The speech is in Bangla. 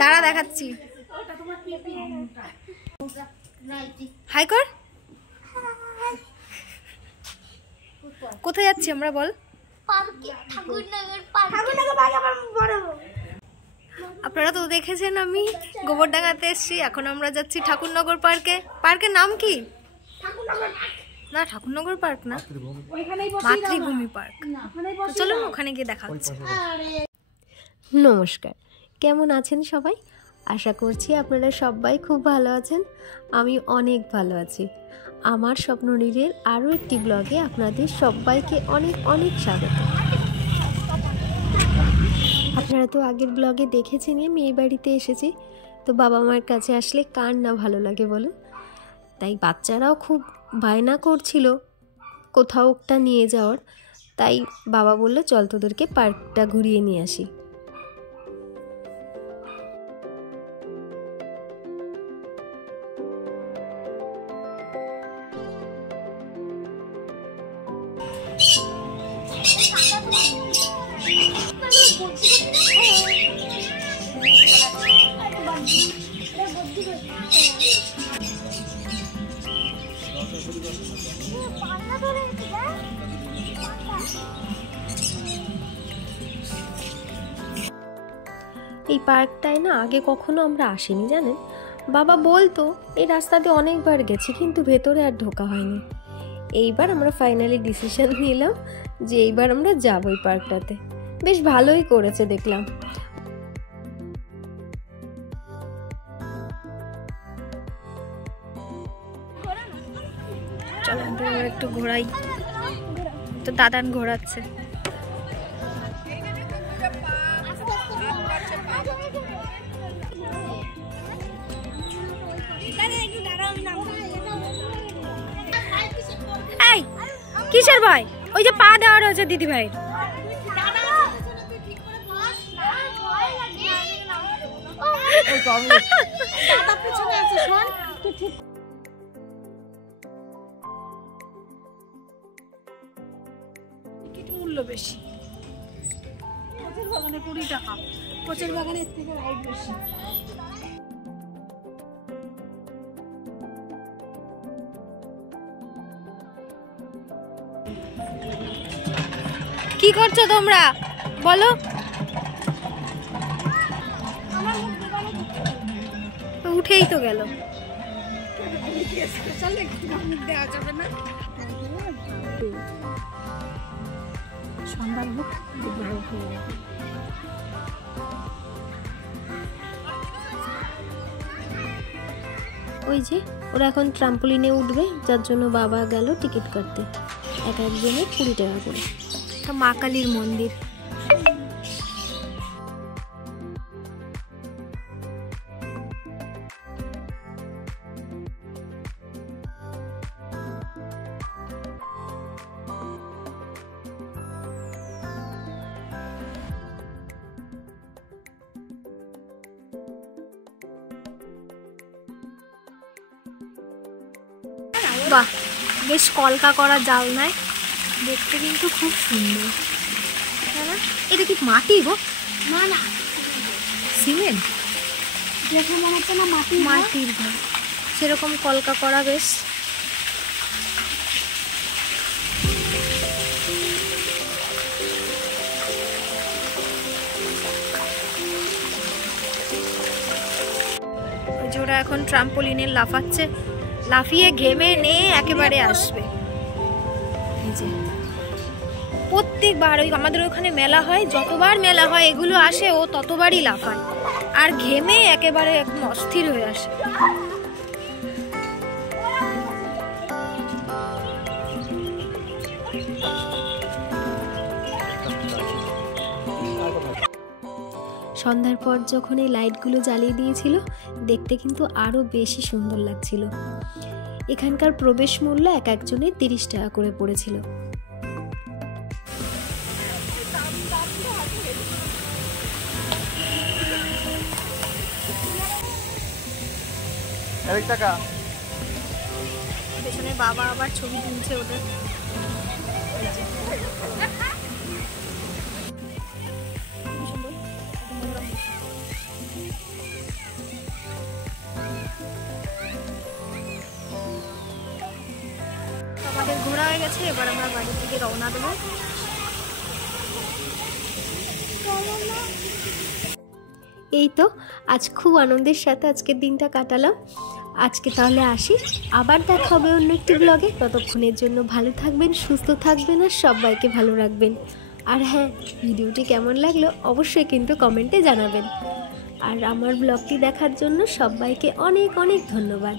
দাঁড়া দেখাচ্ছি। হাই কর। কোথায় যাচ্ছি আমরা বল? আপনারা তো দেখেছেন আমি গোবরডাঙ্গাতে এসেছি, এখন আমরা যাচ্ছি ঠাকুরনগর পার্কে। পার্কের নাম কি? না, ঠাকুরনগর পার্ক না, মাতৃভূমি পার্ক। চলুন ওখানে গিয়ে দেখা হচ্ছে। নমস্কার, কেমন আছেন সবাই? আশা করছি আপনারা সবাই খুব ভালো আছেন। আমি অনেক ভালো আছি। আমার স্বপ্ননীলের আরও একটি ব্লগে আপনাদের সবাইকে অনেক অনেক স্বাগত। আপনারা তো আগের ব্লগে দেখেছেনই আমি এই বাড়িতে এসেছি। তো বাবা মার কাছে আসলে কার না ভালো লাগে বলো? তাই বাচ্চারাও খুব বায়না করছিল কোথাও একটা নিয়ে যাওয়ার। তাই বাবা বললো চল তোদেরকে পার্কটা ঘুরিয়ে নিয়ে আসি। এই পার্কটায় না আগে কখনো আমরা আসিনি জানেন। বাবা বলতো এই রাস্তা দিয়ে অনেকবার গেছি, কিন্তু ভেতরে আর ঢোকা হয়নি। এইবার আমরা ফাইনালি ডিসিশন নিলাম যে এইবার আমরা যাব এই পার্কটাতে। বেশ ভালোই করেছে দেখলাম। চলো আমরা একটু ঘোরাই, তো দাদান ঘোরাচ্ছে। এই কিসের ভাই? ওই যে পা দেওয়া রয়েছে দিদি ভাই। মূল্য বেশি, কোচের বাগানে 20 টাকা, কোচের বাগানের থেকে রাইড বেশি। কি করছো তোমরা বলো? উঠেই তো গেল। ওই যে ওরা এখন ট্রাম্পোলিনে উঠবে, যার জন্য বাবা গেল টিকিট কাটতে। এক একজনের 20 টাকা করে। মা কালীর মন্দির। বাহ, বেশ কলকা করা জালনায়, দেখতে কিন্তু খুব সুন্দর। এটা কি মাটি গো? না না, সিমেন্ট। দেখে মনে হচ্ছে না মাটির ঘর, সেরকম কলকা করা। বেশ ওই যে ওরা এখন ট্রাম্পোলিনে লাফাচ্ছে, লাফিয়ে ঘেমে নিয়ে একেবারে আসবে। এই যে প্রত্যেকবার ওই আমাদের ওখানে মেলা হয়, যতবার মেলা হয় এগুলো আসে, ও ততবারই লাফায় আর ঘেমে একেবারে একদম অস্থির হয়ে আসে। সন্ধ্যার পর যখন এই লাইটগুলো জ্বালিয়ে দিয়েছিল, দেখতে কিন্তু আরও বেশি সুন্দর লাগছিল। এখানকার প্রবেশ মূল্য এক একজনের 30 টাকা করে পড়েছিল। পেছনে বাবা আবার ছবি তুলছে ওদের। গেছে, এবার আমরা বাড়ির দিকে রওনা দেবো। এই তো আজ খুব আনন্দের সাথে আজকের দিনটা কাটালাম। আজকে তাহলে আসি, আবার দেখা হবে অন্য একটি ব্লগে। ততক্ষণের জন্য ভালো থাকবেন, সুস্থ থাকবেন আর সবাইকে ভালো রাখবেন। আর হ্যাঁ, ভিডিওটি কেমন লাগলো অবশ্যই কিন্তু কমেন্টে জানাবেন। আর আমার ব্লগটি দেখার জন্য সবাইকে অনেক অনেক ধন্যবাদ।